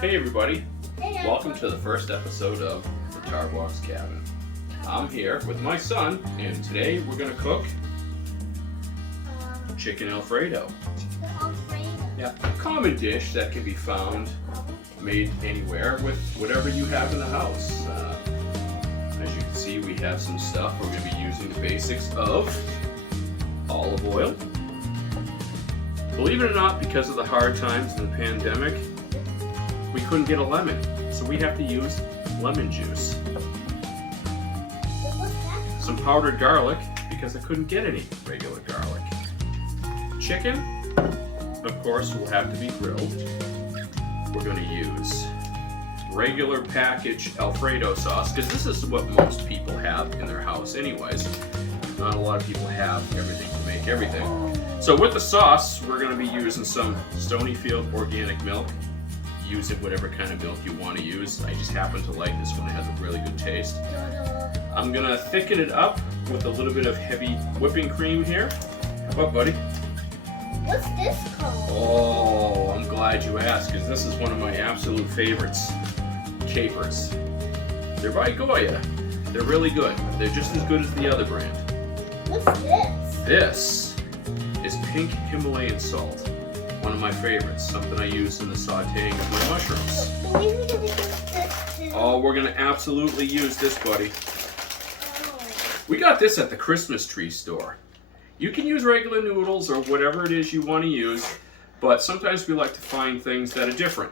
Hey everybody, Hey, welcome to the first episode of the Tarbox Cabin. I'm here with my son, and today we're going to cook chicken Alfredo. Alfredo. Yeah, a common dish that can be found made anywhere with whatever you have in the house. As you can see, we have some stuff. We're going to be using the basics of olive oil. Believe it or not, because of the hard times in the pandemic, we couldn't get a lemon, so we have to use lemon juice. Some powdered garlic, because I couldn't get any regular garlic. Chicken, of course, will have to be grilled. We're going to use regular packaged Alfredo sauce, because this is what most people have in their house anyways. Not a lot of people have everything to make everything. So with the sauce, we're going to be using some Stonyfield organic milk. Use it whatever kind of milk you want to use. I just happen to like this one. It has a really good taste. I'm going to thicken it up with a little bit of heavy whipping cream here. How about, buddy? What's this called? Oh, I'm glad you asked, because this is one of my absolute favorites. Capers. They're by Goya. They're really good. They're just as good as the other brand. What's this? This is pink Himalayan salt. One of my favorites. Something I use in the sauteing of my mushrooms. So we need to use this too. Oh, we're going to absolutely use this, buddy. Oh. We got this at the Christmas tree store. You can use regular noodles or whatever it is you want to use, but sometimes we like to find things that are different.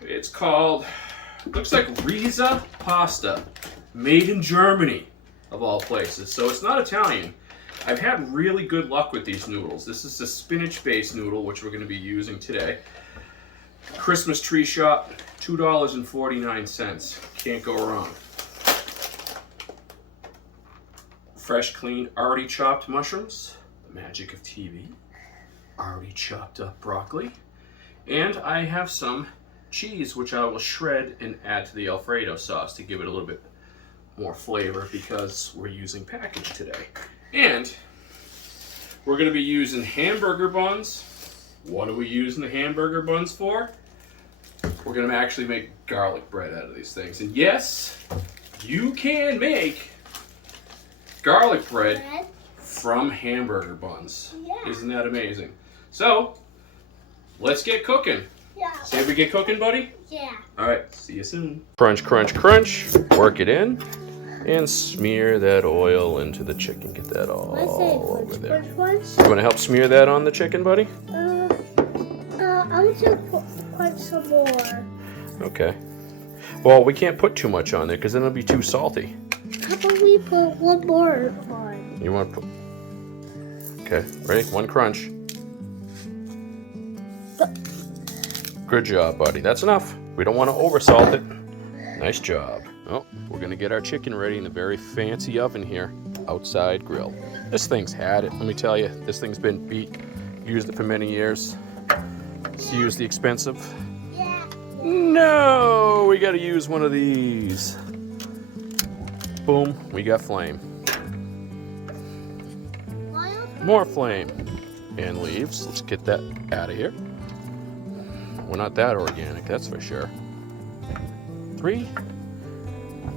It's called, looks like Riza pasta, made in Germany, of all places. So it's not Italian. I've had really good luck with these noodles. This is the spinach-based noodle, which we're going to be using today. Christmas tree shop, $2.49. Can't go wrong. Fresh, clean, already chopped mushrooms. The magic of TV. Already chopped up broccoli. And I have some cheese, which I will shred and add to the Alfredo sauce to give it a little bit more flavor, because we're using packaged today. And we're going to be using hamburger buns. What are we using the hamburger buns for? We're going to actually make garlic bread out of these things. And yes, you can make garlic bread from hamburger buns. Yeah. Isn't that amazing? So, let's get cooking. Yeah. Say we get cooking, buddy? Yeah. All right, see you soon. Crunch, crunch, crunch. Work it in. And smear that oil into the chicken. Get that all over there. You want to help smear that on the chicken, buddy? I'm gonna put some more. Okay. Well, we can't put too much on there because then it'll be too salty. How about we put one more on? You want to put... Okay, ready? One crunch. Good job, buddy. That's enough. We don't want to oversalt it. Nice job. Oh, we're going to get our chicken ready in the very fancy oven here. Outside grill. This thing's had it. Let me tell you, this thing's been beat. Used it for many years. Let's use the expensive. Yeah. No, we got to use one of these. Boom, we got flame. More flame. And leaves. Let's get that out of here. We're not that organic, that's for sure. 3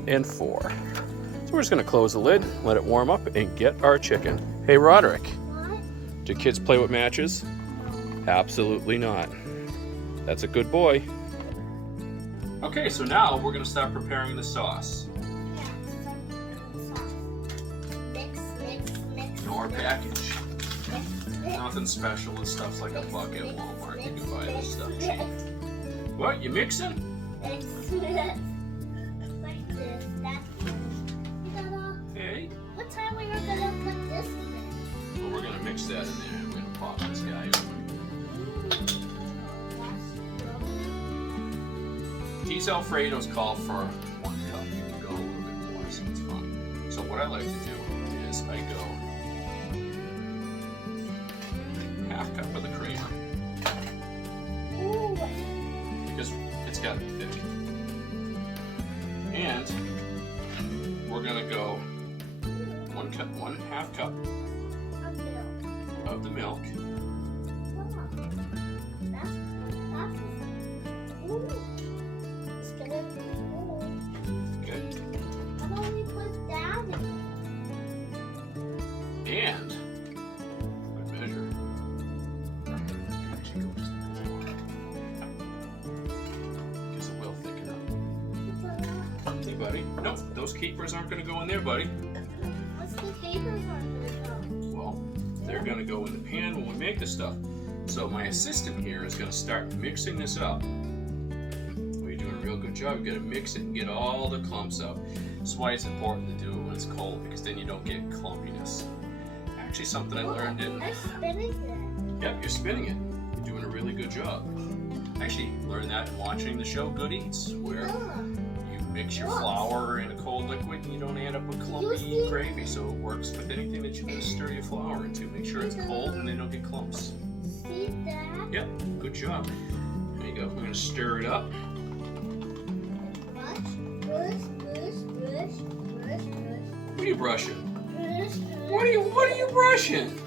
and 4. So we're just going to close the lid, let it warm up, and get our chicken. Hey, Roderick, What? do kids play with matches? Absolutely not. That's a good boy. Okay, so now we're going to start preparing the sauce. Mix. Your package. Mix. Nothing special. This stuff's like a buck at Walmart. You can buy this stuff cheap. What, you mixing? Mix. Like this. Hey. What time we are gonna put this in? Well, we're going to mix that in there. We're going to pop this guy open. These Alfredos call for 1 cup. You can go a little bit more, so it's fine. So what I like to do is I go half cup of the creamer. Ooh. Because it's got to be thick. And we're going to go 1/2 cup of the milk. Ooh. actually go just a little more. Because it will thicken up. Hey, buddy. Nope, those capers aren't going to go in there, buddy. What's the capers on the top? Well, they're going to go in the pan when we make the stuff. So my assistant here is going to start mixing this up. Well, you're doing a real good job. You're going to mix it and get all the clumps out. That's why it's important to do it when it's cold, because then you don't get clumpiness. Actually, something I learned in... I'm spinning it. Yep, you're spinning it. You're doing a really good job. I actually learned that in watching the show Good Eats, where you mix your flour in a cold liquid and you don't end up with clumpy gravy. So it works with anything that you're going to stir your flour into. Make sure it's cold and they don't get clumps. See that? Yep, good job. There you go. We're going to stir it up. What are you brushing? What are you brushing?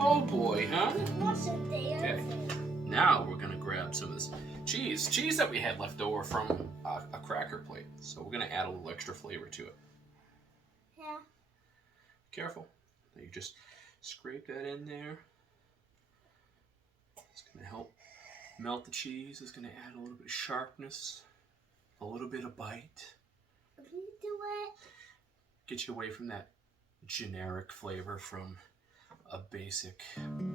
Oh boy, huh? Okay. Now we're gonna grab some of this cheese that we had left over from a cracker plate. So we're gonna add a little extra flavor to it. Yeah. Careful. You just scrape that in there. It's gonna help melt the cheese. It's gonna add a little bit of sharpness, a little bit of bite. Can you do it? Get you away from that generic flavor from a basic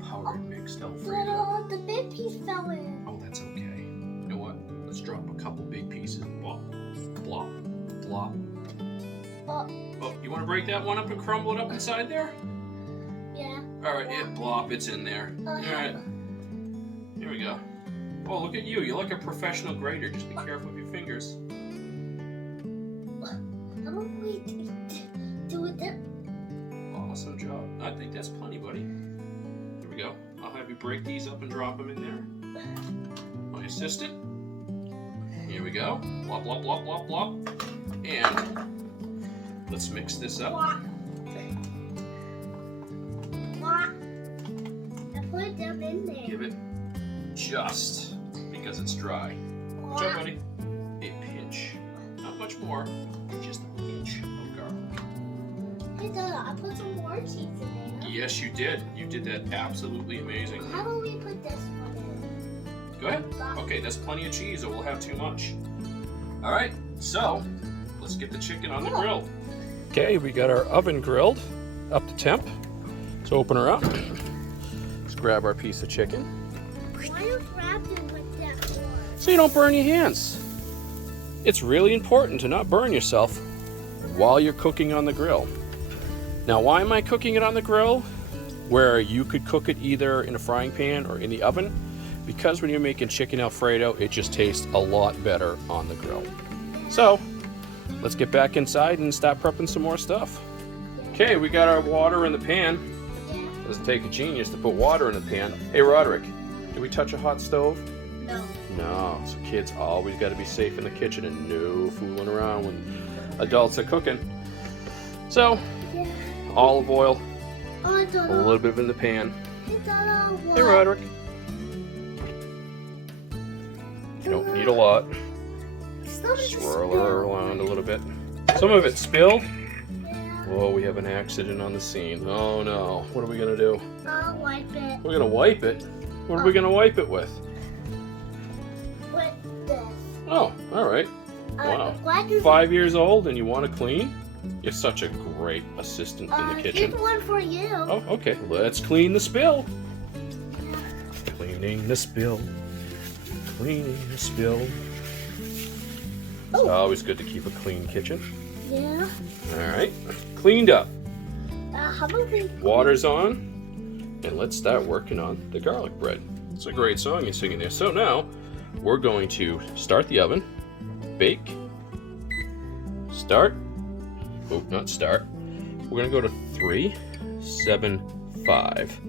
powdered mixed Alfredo. The big piece fell in. Oh, that's okay. You know what? Let's drop a couple big pieces. Blop, blop, blop. Oh, you want to break that one up and crumble it up inside there? Yeah. All right, blop, it's in there. All right. Here we go. Oh, look at you. You're like a professional grater. Just be careful with your fingers. How about we do it? Awesome job. I think that's plenty, buddy. Here we go. I'll have you break these up and drop them in there. My assistant. Here we go. Blop, blop, blop, blop, blop. And let's mix this up. I put them in there. Give it just, because it's dry. Good job, buddy. A pinch. Not much more. Just a pinch of garlic. Hey, Dada, I put some more cheese in there. Yes, you did. You did that absolutely amazing. How about we put this one in? Go ahead. Okay, that's plenty of cheese or we'll have too much. All right, so let's get the chicken on the grill. Okay, we got our oven grilled up to temp. Let's open her up. Let's grab our piece of chicken. Why are you wrapped it with that for? So you don't burn your hands. It's really important to not burn yourself while you're cooking on the grill. Now, why am I cooking it on the grill where you could cook it either in a frying pan or in the oven? Because when you're making chicken Alfredo, it just tastes a lot better on the grill. So, let's get back inside and start prepping some more stuff. Okay, we got our water in the pan. It doesn't take a genius to put water in the pan. Hey, Roderick, did we touch a hot stove? No. No, so kids always got to be safe in the kitchen and no fooling around when adults are cooking. So, olive oil, a little bit in the pan. Hey, Roderick. You don't need a lot. Swirl her around a little bit. Some of it spilled. Oh, we have an accident on the scene. Oh no, what are we gonna do? I'll wipe it. We're gonna wipe it? What are we gonna wipe it with? With this. Oh, all right. Wow. 5 years old and you want to clean? You're such a great assistant in the kitchen. Here's one for you. Oh, okay. Let's clean the spill. Cleaning the spill. Cleaning the spill. It's always good to keep a clean kitchen. Yeah. All right. Cleaned up. How about we... Water's on. And let's start working on the garlic bread. It's a great song you're singing there. So now we're going to start the oven. Bake. Start. Oh, not start. We're going to go to 3, 7, 5.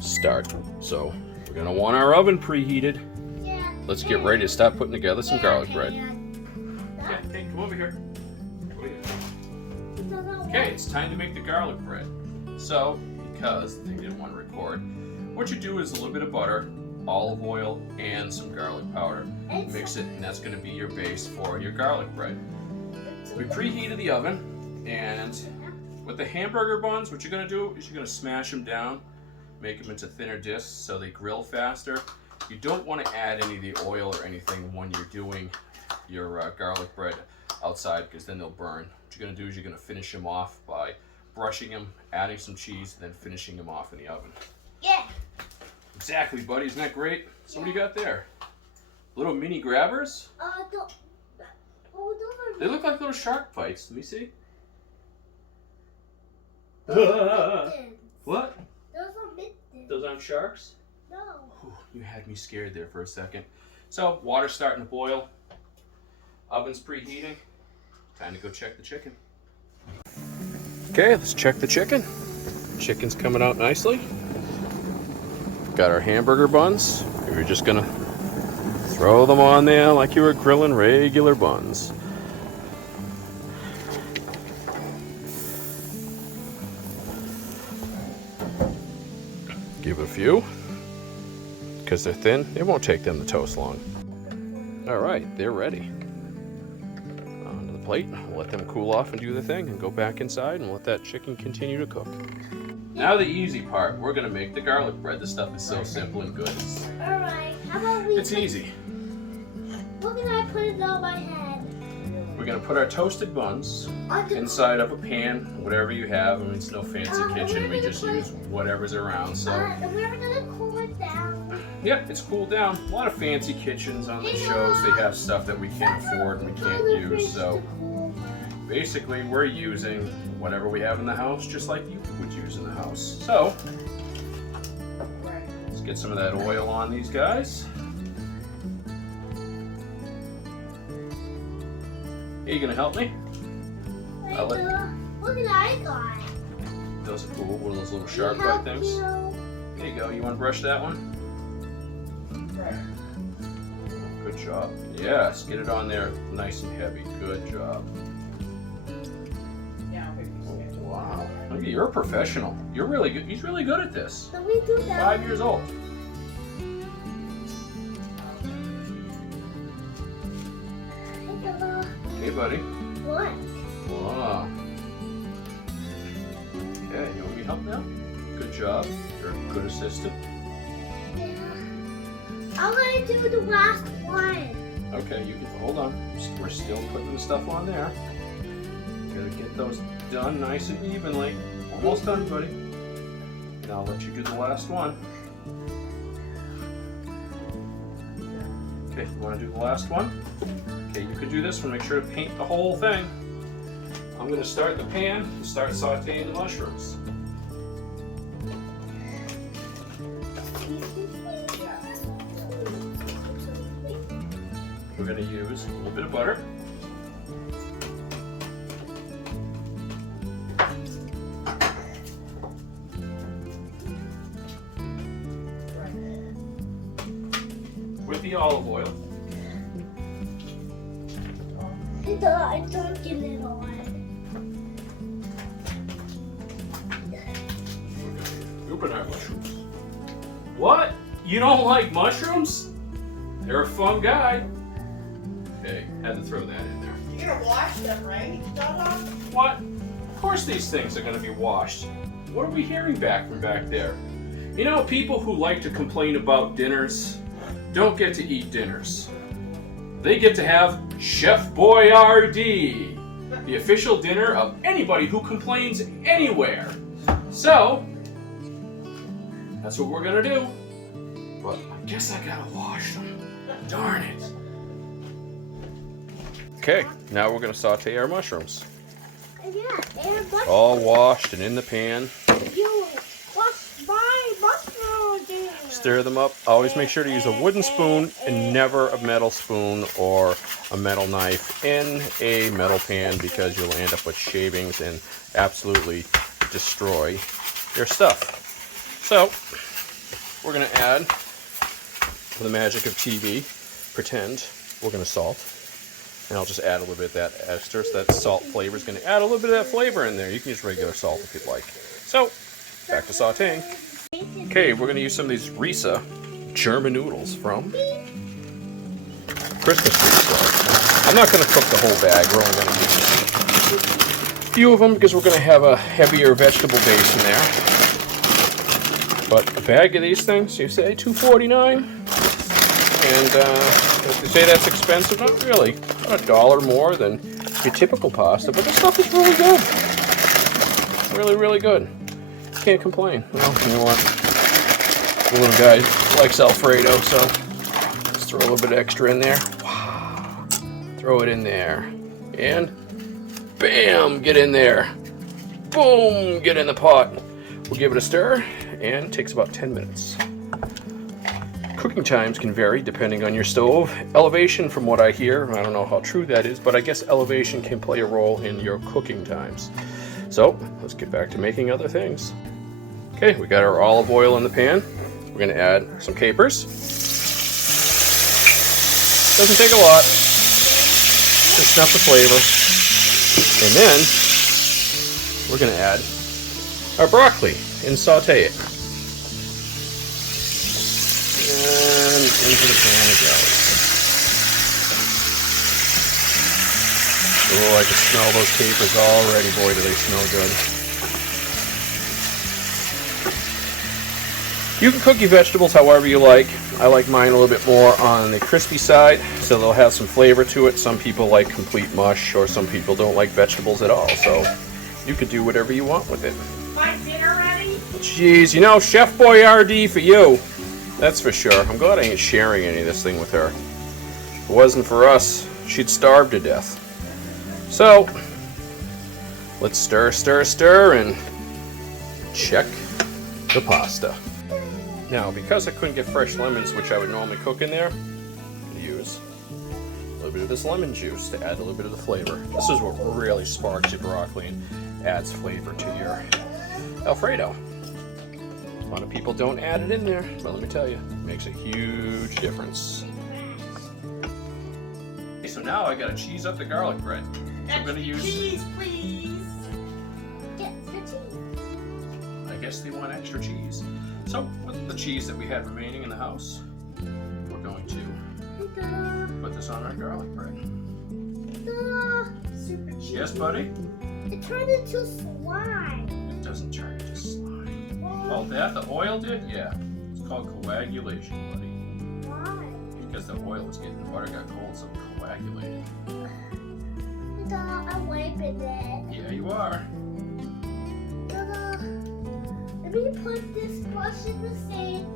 Start. So we're going to want our oven preheated. Yeah. Let's get ready to start putting together some garlic bread. Yeah. Hey, come over here. Okay, it's time to make the garlic bread. So, because they didn't want to record, what you do is a little bit of butter, olive oil, and some garlic powder. Mix it, and that's going to be your base for your garlic bread. We preheated the oven, and with the hamburger buns, what you're going to do is you're going to smash them down make them into thinner discs so they grill faster. You don't want to add any of the oil or anything when you're doing your garlic bread outside, because then they'll burn. What you're going to do is you're going to finish them off by brushing them, adding some cheese, and then finishing them off in the oven. Yeah. Exactly, buddy. Isn't that great? So what do you got there? Little mini grabbers? Those are They look like little shark bites. Let me see. mittens. What? Those are mittens. Those aren't sharks? No. Whew, you had me scared there for a second. So, water's starting to boil. Oven's preheating. Time to go check the chicken. Okay, let's check the chicken. Chicken's coming out nicely. Got our hamburger buns. We're just gonna throw them on there like you were grilling regular buns. Give it a few. Because they're thin, it won't take them to toast long. All right, they're ready. Onto the plate, we'll let them cool off and do their thing and go back inside and let that chicken continue to cook. Now the easy part, we're gonna make the garlic bread. This stuff is so simple and good. Alright, how about we It's easy. What can I put it on my head? We're gonna put our toasted buns On the inside of a pan, whatever you have. I mean, it's no fancy kitchen, we we're just gonna use whatever's around, so. and we're gonna cool it down. Yep, it's cooled down. A lot of fancy kitchens on the shows, they have stuff that we can't afford and we can't use, so. Basically, we're using whatever we have in the house, just like you would use in the house. So, let's get some of that oil on these guys. Hey, you gonna help me? I'll let- Look at I got. Those are cool. What are those little sharp bite things? There you go. You want to brush that one? Good job. Yes, get it on there nice and heavy. Good job. Wow. Look, you're a professional. You're really good. He's really good at this. Let me do that. 5 years old. Hey, buddy. What? Wow. Okay, you want me to help now? Good job. You're a good assistant. Yeah. I'm gonna do the last one. Okay, you can hold on. We're still putting the stuff on there. Gotta get those done nice and evenly. Almost done, buddy. Now I'll let you do the last one. Okay, you want to do the last one? Okay, you can do this one. Make sure to paint the whole thing. I'm going to start the pan and start sauteing the mushrooms. We're going to use a little bit of butter. With the olive oil. I don't get it on. Open our mushrooms. What? You don't like mushrooms? They're a fun guy. Okay, had to throw that in there. You're gonna wash them, right? What? Of course these things are going to be washed. What are we hearing back from back there? You know, people who like to complain about dinners don't get to eat dinners. They get to have Chef Boyardee, the official dinner of anybody who complains anywhere. So, that's what we're gonna do. But I guess I gotta wash them. Darn it. Okay, now we're gonna saute our mushrooms. Yeah, and what? All washed and in the pan. You wash my mushroom there. Stir them up. Always make sure to use a wooden spoon and never a metal spoon or a metal knife in a metal pan, because you'll end up with shavings and absolutely destroy your stuff. So, we're going to add, for the magic of TV, pretend we're going to salt. And I'll just add a little bit of that extra, so that salt flavor is going to add a little bit of that flavor in there. You can use regular salt if you'd like. So, back to sauteing. Okay, we're going to use some of these Risa German noodles from Christmas tree store. I'm not going to cook the whole bag. We're only going to use a few of them because we're going to have a heavier vegetable base in there. But a bag of these things, you say $2.49, and if you say that's expensive, not really. About $1 more than your typical pasta, but this stuff is really good. Really, really good. Can't complain. Well, you know what? The little guy likes Alfredo, so let's throw a little bit extra in there. Wow. Throw it in there. And bam! Get in there. Boom! Get in the pot. We'll give it a stir, and it takes about 10 minutes. Cooking times can vary depending on your stove. Elevation, from what I hear, I don't know how true that is, but I guess elevation can play a role in your cooking times. So, let's get back to making other things. Okay, we got our olive oil in the pan. We're going to add some capers. Doesn't take a lot. Just enough to flavor. And then, we're going to add our broccoli and saute it. And into the pan it goes. Oh, I can smell those capers already. Boy, do they smell good. You can cook your vegetables however you like. I like mine a little bit more on the crispy side, so they'll have some flavor to it. Some people like complete mush, or some people don't like vegetables at all. So you could do whatever you want with it. My dinner ready? Jeez, you know, Chef Boyardee for you. That's for sure. I'm glad I ain't sharing any of this thing with her. If it wasn't for us, she'd starve to death. So, let's stir, stir, stir, and check the pasta. Now, because I couldn't get fresh lemons, which I would normally cook in there, I'm going to use a little bit of this lemon juice to add a little bit of the flavor. This is what really sparks your broccoli and adds flavor to your Alfredo. A lot of people don't add it in there, but let me tell you, it makes a huge difference. Okay, so now I gotta cheese up the garlic bread. So I'm gonna use cheese, please. Get the cheese. I guess they want extra cheese. So with the cheese that we had remaining in the house, we're going to put this on our garlic bread. Super cheese. Yes, buddy? It turned into slime. It doesn't turn into slime. Oh, that the oil did? Yeah. It's called coagulation, buddy. Why? Because the oil was getting, the butter got cold, so it coagulated. I'm wiping it. Yeah, you are. Let me put this brush in the sink.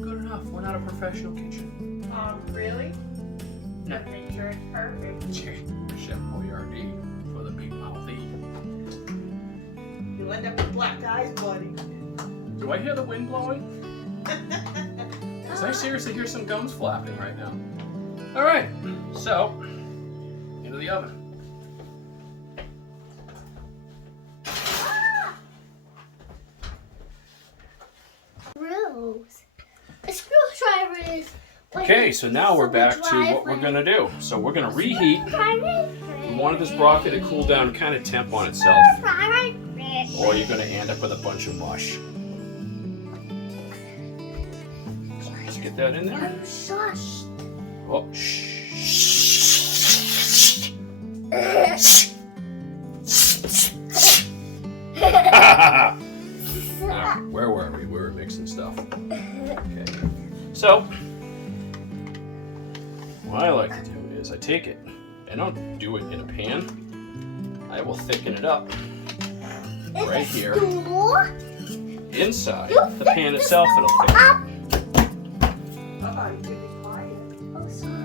Good enough. We're not a professional kitchen. Really? No. Make sure it's perfect. Chef Boyardee for the big mouthy. You'll end up with black eyes, buddy. Do I hear the wind blowing? Because I seriously hear some gums flapping right now. Alright, so, into the oven. Gross. A screwdriver is. Okay, so now we're back to what we're going to do. So we're going to reheat. We wanted this broccoli to cool down kind of temp on itself, or you're going to end up with a bunch of mush. So let's get that in there. Shush. Oh, shh. Now, where were we? We were mixing stuff. Okay. So, what I like to do is I take it, and I don't do it in a pan. I will thicken it up right here. Inside the pan itself, it'll fit. Uh-oh, you could be quiet. Oh, sorry.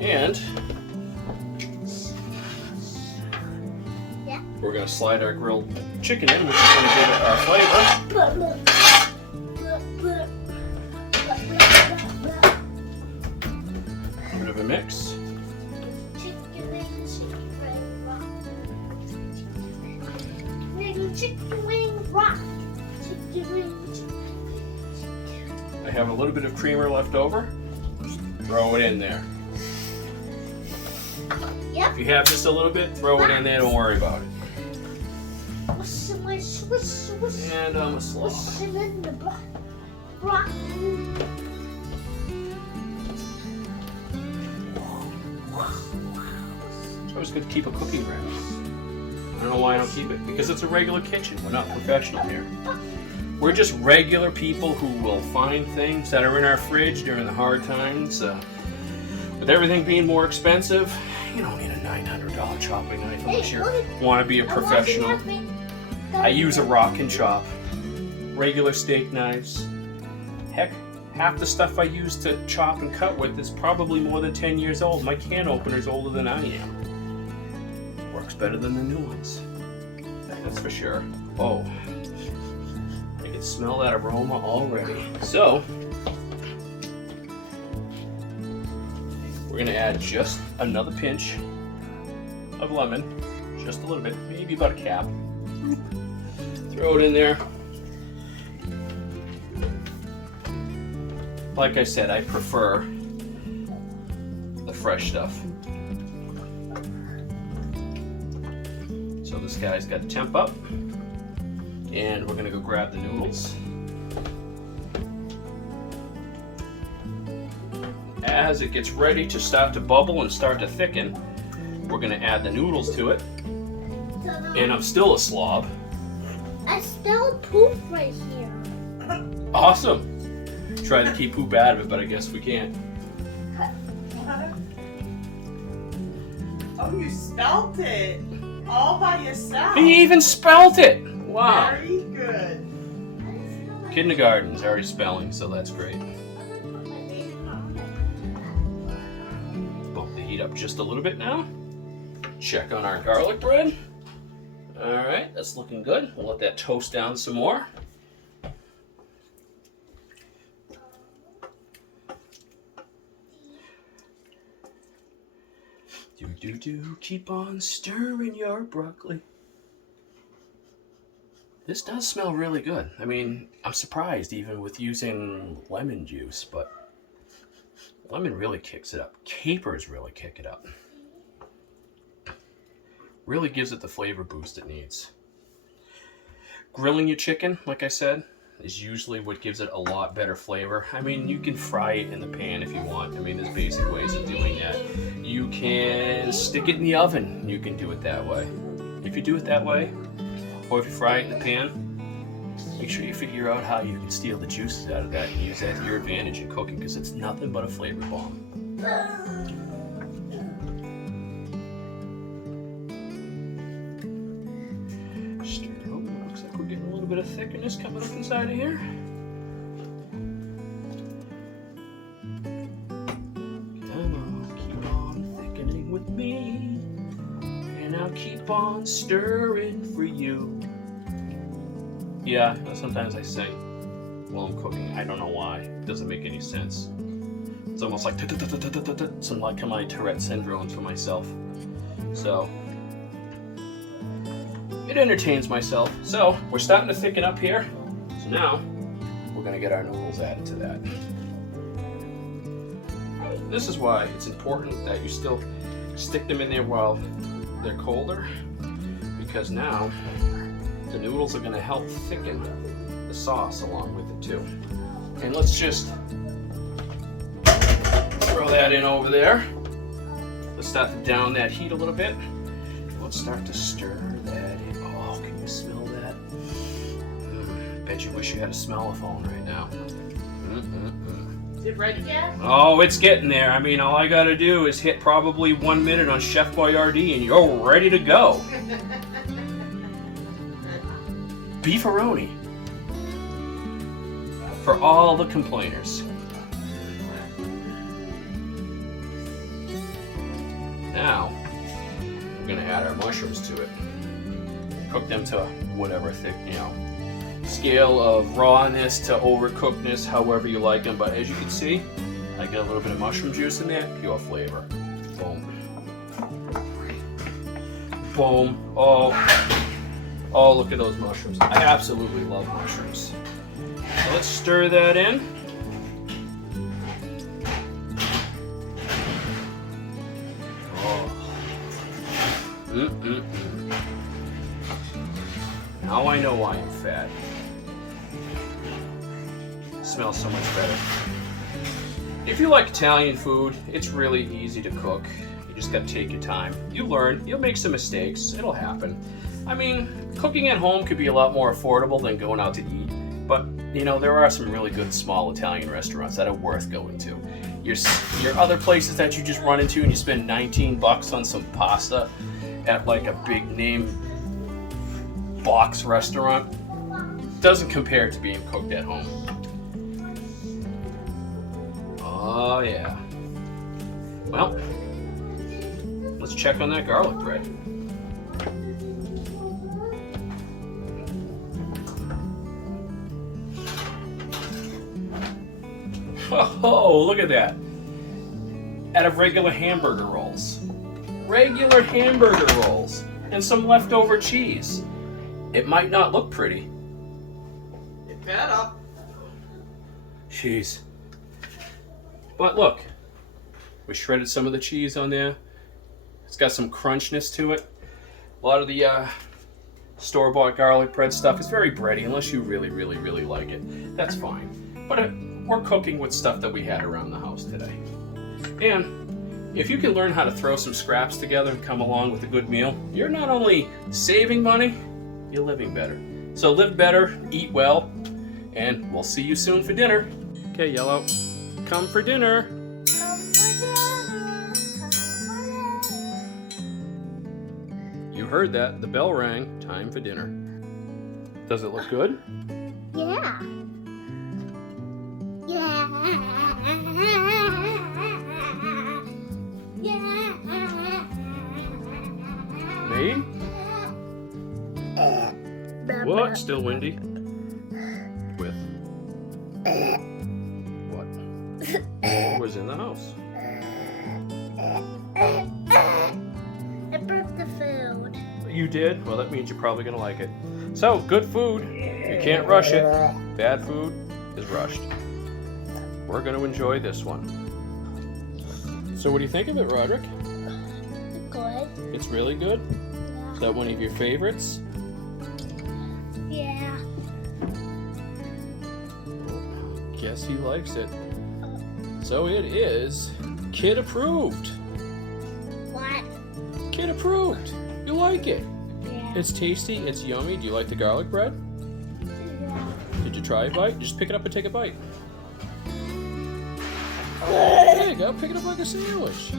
And Yeah. we're going to slide our grilled chicken in, which is going to give it our flavor. A bit of a mix. Chicken wing rock. I have a little bit of creamer left over. Throw it in there. Yep. If you have just a little bit, throw it in there. Don't worry about it. And I'm a slaw. It's always good to keep a cooking rack. I don't know why I don't keep it. Because it's a regular kitchen. We're not professional here. We're just regular people who will find things that are in our fridge during the hard times. With everything being more expensive, you don't need a $900 chopping knife unless you want to be a professional. I use a rock and chop. Regular steak knives. Heck, half the stuff I use to chop and cut with is probably more than 10 years old. My can opener's older than I am. Works better than the new ones. That's for sure. Oh, I can smell that aroma already. So, we're gonna add just another pinch of lemon, just a little bit, maybe about a cap. Throw it in there. Like I said, I prefer the fresh stuff. So this guy's got to temp up, and we're gonna go grab the noodles. As it gets ready to start to bubble and start to thicken, we're gonna add the noodles to it. And I'm still a slob. I still poop right here. Awesome. Try to keep poop out of it, but I guess we can't. Oh, you spelt it all by yourself. He even spelt it. Wow. Very good. Kindergarten's already spelling, so that's great. Bump the heat up just a little bit now. Check on our garlic bread. All right, that's looking good. We'll let that toast down some more. Do, keep on stirring your broccoli. This does smell really good. I mean, I'm surprised even with using lemon juice, but lemon really kicks it up. Capers really kick it up. Really gives it the flavor boost it needs. Grilling your chicken, like I said, is usually what gives it a lot better flavor. I mean, you can fry it in the pan if you want. I mean, there's basic ways of doing that. You can stick it in the oven. You can do it that way. If you do it that way, or if you fry it in the pan, make sure you figure out how you can steal the juices out of that and use that to your advantage in cooking, because it's nothing but a flavor bomb. Looks like we're getting a little bit of thickness coming up inside of here. Come on, keep on thickening with me, and I'll keep on stirring for you. Yeah, sometimes I sing while I'm cooking. I don't know why. It doesn't make any sense. It's almost like some like my Tourette syndrome for myself. So it entertains myself. So we're starting to thicken up here. So now we're gonna get our noodles added to that. This is why it's important that you still stick them in there while they're colder, because now the noodles are gonna help thicken the sauce along with it too. And let's just throw that in over there. Let's start to down that heat a little bit. Let's start to stir that in. Oh, can you smell that? Bet you wish you had a smell-o-phone right now. Is it ready yet? Oh, it's getting there. I mean, all I gotta do is hit probably 1 minute on Chef Boyardee and you're ready to go. Beefaroni. For all the complainers. Now, we're gonna add our mushrooms to it. Cook them to whatever thick, scale of rawness to overcookedness, however you like them. But as you can see, I get a little bit of mushroom juice in there, pure flavor. Boom. Boom. Oh, look at those mushrooms. I absolutely love mushrooms. So let's stir that in. Now I know why I'm fat. It smells so much better. If you like Italian food, it's really easy to cook. You just gotta take your time. You learn, you'll make some mistakes, it'll happen. I mean, cooking at home could be a lot more affordable than going out to eat, but you know, there are some really good small Italian restaurants that are worth going to. Your other places that you just run into and you spend 19 bucks on some pasta at like a big name box restaurant doesn't compare to being cooked at home. Oh yeah. Well, let's check on that garlic bread. Oh, look at that. Out of regular hamburger rolls. Regular hamburger rolls. And some leftover cheese. It might not look pretty. It better. Jeez. But look, we shredded some of the cheese on there. It's got some crunchness to it. A lot of the store-bought garlic bread stuff is very bready unless you really, really, really like it. That's fine. But we're cooking with stuff that we had around the house today. And if you can learn how to throw some scraps together and come along with a good meal, you're not only saving money, you're living better. So live better, eat well, and we'll see you soon for dinner. Okay, Yellow, come for dinner. You heard that. The bell rang. Time for dinner. Does it look good? Yeah. Yeah. Yeah. Me? What? Still windy? With? What? Who was in the house? I broke the food. You did? Well, that means you're probably going to like it. So, good food. You can't rush it. Bad food is rushed. We're going to enjoy this one. So, what do you think of it, Roderick? Good. It's really good? Is that one of your favorites? Yeah. Guess he likes it. So, it is kid approved. What? Kid approved. You like it. Yeah. It's tasty. It's yummy. Do you like the garlic bread? Yeah. Did you try a bite? Just pick it up and take a bite. There you go. Pick it up like a sandwich.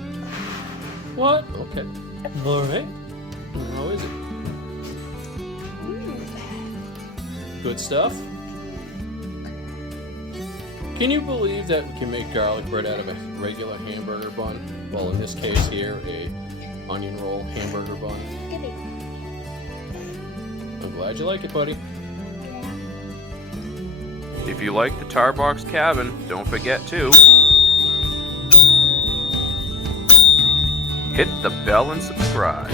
What? Okay. All right. How is it? Good stuff? Can you believe that we can make garlic bread out of a regular hamburger bun? Well, in this case here, a onion roll hamburger bun. I'm glad you like it, buddy. If you like the Tarbox Cabin, don't forget to hit the bell and subscribe.